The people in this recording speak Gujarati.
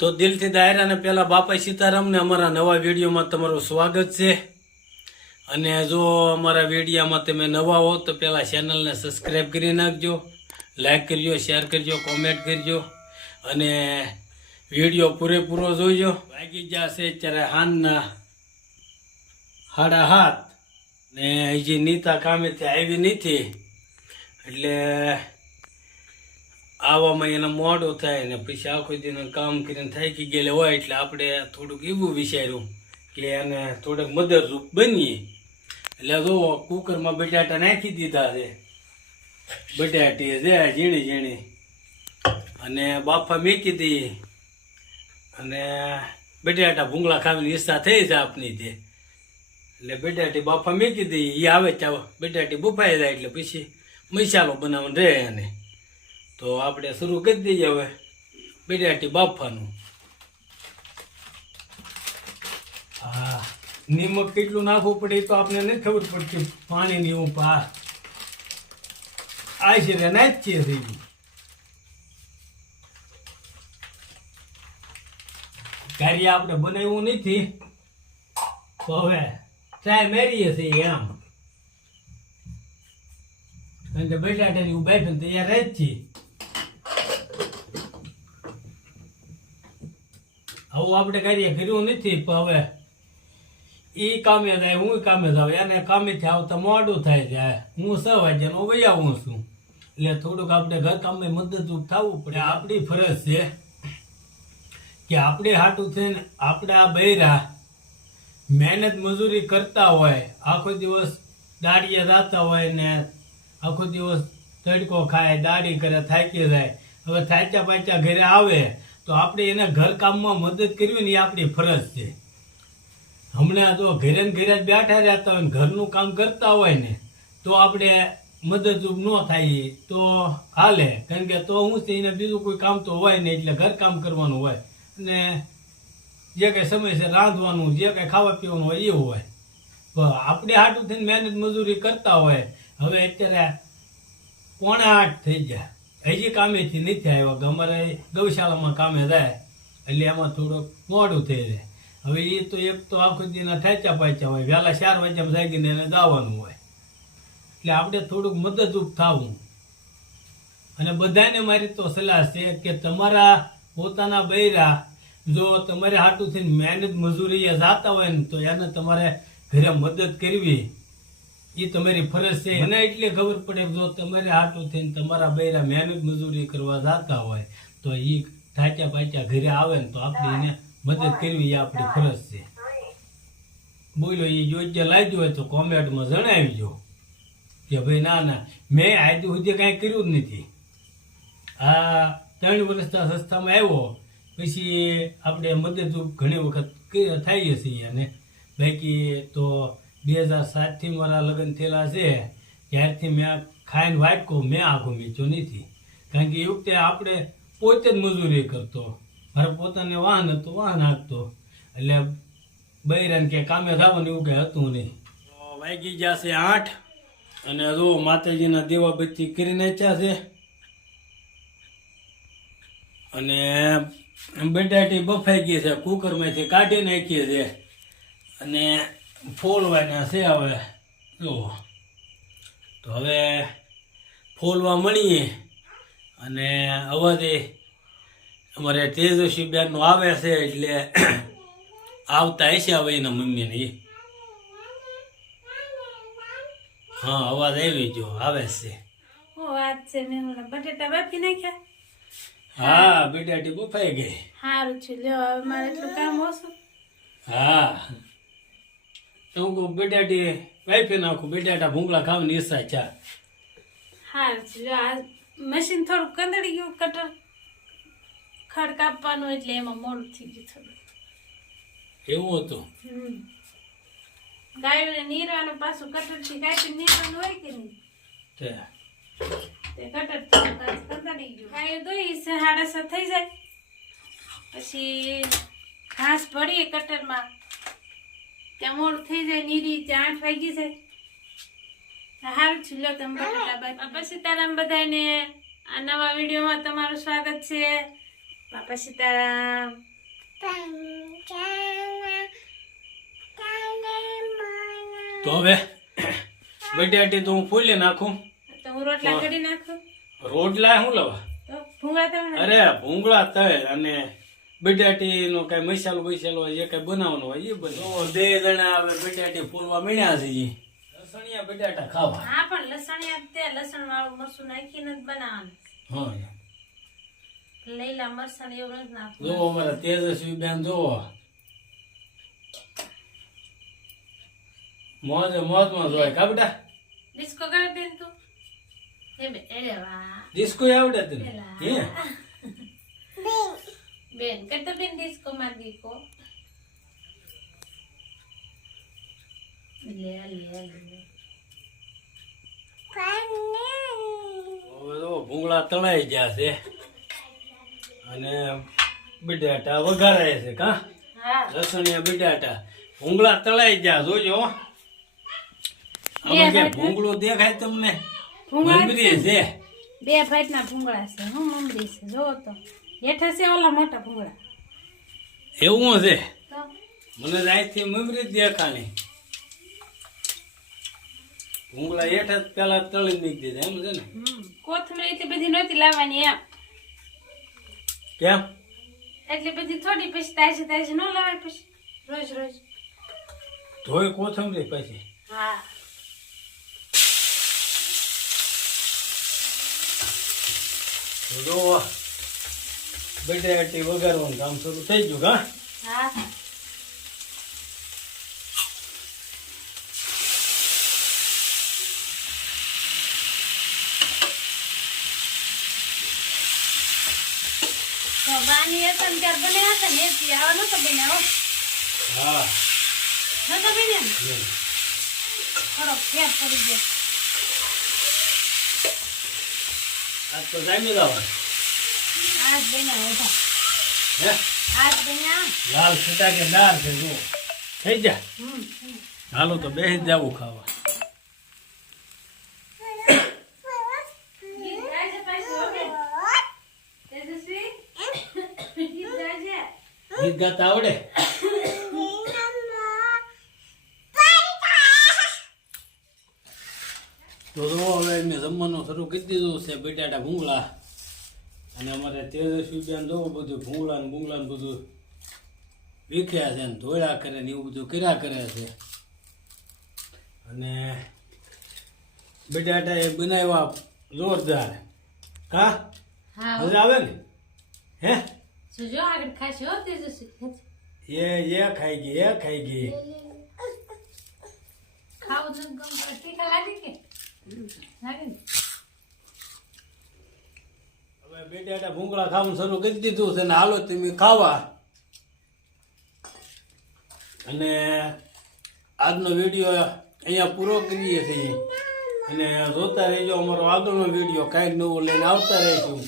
તો દિલથી દાયરાને પહેલા બાપા સીતારામને અમારા નવા વિડીયોમાં તમારું સ્વાગત છે. અને જો અમારા વિડીયામાં તમે નવા હો તો પહેલાં ચેનલને સબસ્ક્રાઈબ કરી નાખજો, લાઈક કરજો, શેર કરજો, કોમેન્ટ કરજો અને વીડિયો પૂરેપૂરો જોઈજો વાગી જશે અત્યારે હાનના સાડા હાથ ને હજી નીતા કામેથી આવી નથી. એટલે આવવામાં એને મોડું થાય ને પછી આખો દિન કામ કરીને થાકી ગયેલા હોય એટલે આપણે થોડુંક એવું વિચાર્યું કે એને થોડુંક મદદરૂપ બનીએ. એટલે જો કુકરમાં બટાટા નાખી દીધા છે. બટાટી છે, ઝીણી ઝીણી. અને બાફા મેકી દઈએ. અને બટાટા ભૂંગળા ખાવાની ઈચ્છા થઈ છે આપની તે. એટલે બટાટી બાફા મેકી દઈએ. એ આવે ચાવ બટાટી બફાઈ જાય એટલે પછી મસાલો બનાવવાનો રહે એને. તો આપણે શરૂ કરી દઈએ હવે. બટાટી બાફવાનું. હા, નિમક કેટલું નાખવું પડે તો આપણે નથી ખબર પડતી. પાણીની ઉપર આ આ છે રે નાખીએ થઈ કાર્ય આપણે બનાવ્યું નથી. તો હવે ટ્રાય મેરીએ છીએ એમ. કારણ કે બટાટાની હું બેઠું તૈયાર જ છીએ આવું આપણે કાર્ય કર્યું નથી, પણ હવે એ કામે જાય હું કામે જાઉં એને કામેથી આવતા મોડું થાય છે. હું છ વાગ્યાનો વહી આવું છું. એટલે થોડુંક આપણે ઘર કામે મદદરૂપ થવું પડે. આપણી ફરજ છે કે આપણે હાટું થઈને આપણે બૈરા મહેનત મજૂરી કરતા હોય, આખો દિવસ દાડીએ જતા હોય ને આખો દિવસ તડકો ખાય, દાડી કરે, થાકી જાય. હવે થાચ્યા પાચ્યા ઘરે આવે તો આપણે એને ઘરકામમાં મદદ કરવી ને એ આપણી ફરજ છે. હમણાં જો ઘરે ને બેઠા રહેતા હોય ઘરનું કામ કરતા હોય ને, તો આપણે મદદરૂપ ન થાય તો હાલે, કારણ કે તો હું છે એને બીજું કોઈ કામ તો હોય નહીં એટલે ઘર કામ કરવાનું હોય. અને જે કંઈ સમય છે રાંધવાનું, જે કંઈ ખાવા પીવાનું હોય એવું હોય. તો આપણે હાટું થઈને મહેનત મજૂરી કરતા હોય. હવે અત્યારે પોણા આઠ થઈ ગયા. હજી કામેથી નથી આવ્યા. અમારે ગૌશાળામાં કામે જાય એટલે એમાં થોડુંક મોડું થઈ જાય હવે એ તો એક તો આખો દીના ઠાચ્યા પાચ્યા હોય. વહેલા ચાર વાગ્યામાં જાગીને એને જવાનું હોય. એટલે આપણે થોડુંક મદદરૂપ થવું. અને બધાને મારી તો સલાહ છે કે તમારા પોતાના બૈરા જો તમારે હાટુથી મહેનત મજૂરી જાતા હોય ને તો એને તમારે ઘરે મદદ કરવી. એ તમારી ફરજ છે. મને એટલે ખબર પડે જો તમારે હાટું થઈને તમારા બૈરા મહેનત મજૂરી કરવા જાતા હોય, તો એ થાચા પાચા ઘરે આવે ને તો આપણે એને મદદ કરવી એ આપણી ફરજ છે. બોલો એ યોગ્ય લાગ્યું હોય તો કોમેન્ટમાં જણાવજો. કે ભાઈ ના ના, મેં આજે સુધી કાંઈ કર્યું જ નથી. આ ત્રણ વર્ષના સંસ્થામાં આવ્યો, પછી આપણે મદદરૂપ ઘણી વખત થઈએ છીએ અને બાકી તો બે હજાર સાતથી મારા લગ્ન થયેલા છે, ત્યારથી મેં ખાઈને વાટકો મેં આગો વેચ્યો નથી. કારણ કે એ વખતે આપણે પોતે જ મજૂરી કરતો. મારે પોતાને વાહન હતું, વાહન હાંકતો. એટલે બૈરાને કે કામે જવાનું એવું કંઈ હતું નહીં. વાગી જશે આઠ, અને જો માતાજીના દેવા બચ્ચી કરી નાખ્યા છે. અને બટાટી બફાઈ ગઈ છે, કુકરમાંથી કાઢી નાખીએ છે. અને ફોલવાના છે હવે. જુઓ. તો હવે ફોલવા મળીએ અને અવાજે અમારે તેજસ્વી બેનનું આવે છે એટલે આવતા હશે હવે એના મમ્મીને. એ હા અવાજ આવી જો આવે છે. હું વાત છે મેં બટેટા બાફી નાખ્યા. હા બટાટી બફાઈ ગઈ. સારું છે. લ્યો હવે મારે એટલું કામ ઓછું. હા. તો હું કહું બટાટી વાઈફી નાખું બટાટા ભૂંગળા ખાવાની ઈચ્છા છે. છે લ્યો આ મશીન થોડું કંદડી ગયું કટર ખડ કાપવાનું એટલે એમાં મોડું થઈ ગયું થોડું. એવું હતું? ગાયોને નીરવાનું પાછું કટરથી કાપી નીરવાનું હોય કે નહીં? તે. કટર કંદડી ગયું. ગાયો દોઈ સાડા છ થઈ જાય. પછી ઘાસ ભરીએ કટરમાં ત્યાં મોડું થઈ જાય નીરી ત્યાં આઠ વાગી જાય. સારું છે લો તમે બાપા સીતારામ બધાને આ નવા વિડીયોમાં તમારું સ્વાગત છે. બાપા સીતારામ. તો હવે બટાટી તો હું ફૂલી નાખું. તો હું રોટલા કરી નાખું? રોટલા શું લવા? ભૂંગળા તમે અરે ભૂંગળા તળ અને બટાટી નો કઈ મસાલો હોય જે કઈ બનાવવાનો હોય એ બધું બે જણા આવે બટાટી ફોલવા મળ્યા છે. લસણિયા બટાટા ખાવા. હા પણ લસણિયા તે લસણ વાળું મરચું નાખીને જ બનાવવાનું. હા લીલા મરચાં એવું જ નાખવું. જોવો અમારા તેજસ્વી બેન જોવો મોજ મોજમાં જોય કા બેટા? ડિસ્કો કરે બેન તું? એ બે અરે વાહ ડિસ્કો આવડે તને? હે? ડિસ્કો માં દીકો લે લે લે હવે તો ભૂંગળા તળાઈ ગયા છે. અને બટાટા વઘારાય છે કા? લસણિયા બટાટા. ભૂંગળા તળાઈ ગયા જોજો. ભૂંગળું દેખાય તમને? મમરી છે બે ફાઈટના ભૂંગળા છે હું મમરી છે જોવો તો. હેઠા છે ઓલા મોટા ભૂંગળા. એવું છે? મને અહીંથી મમરી દેખાણી. ભૂંગળા હેઠ જ પેલા તળી નીકળી દીધા એમ છે ને? કોથમરી એટલી બધી નહોતી લાવવાની એમ. કેમ? એટલી બધી થોડી પછી તાજી તાજી ન લાવાય પછી રોજ રોજ. ધોઈ કોથમરી પછી? હા. જો બટાટી વગાડવાનું કામ શરૂ થઈ ગયું કા હા. તો બાની હતા ને ત્યારે બન્યા હતા ને એથી આવા હો. હા. નતો બન્યા ને? થોડો ફેર પડી ગયો. આજ તો જામી જવાનું આજ બન્યા બધા હે? આજ બન્યા લાલ ફટાકેદાર છે જો થઈ જા હાલો તો બેસી જાવું ખાવા. ગીત ગીત આવડે? તો હવે મેં જમવાનું શરૂ કરી દીધું છે બટાટા ભૂંગળા. અને અમારે તેજસ્વી બેન જોવું બધું ભૂંગળા ને બધું વીખ્યા છે ને ધોળ્યા કરે ને એવું બધું કર્યા કરે છે. અને બટાટા એ બનાવ્યા જોરદાર. હા. મજા આવે ને? હે? સુજો આગળ ખાશે હો તેજસ્વી એ એ ખાઈ ગઈ એ ખાઈ ગઈ. ખાવું તો ગમ તીખા લાગે કે? લાગે ને? હવે બેટાટા ભૂંગળા ખાવાનું શરૂ કરી દીધું છે ને હાલો તમે ખાવા. અને આજનો વીડિયો અહીંયા પૂરો કરીએ છીએ. અને જોતા રહેજો અમારો આગળનો વીડિયો, કાંઈક નવું લઈને આવતા રહીશું.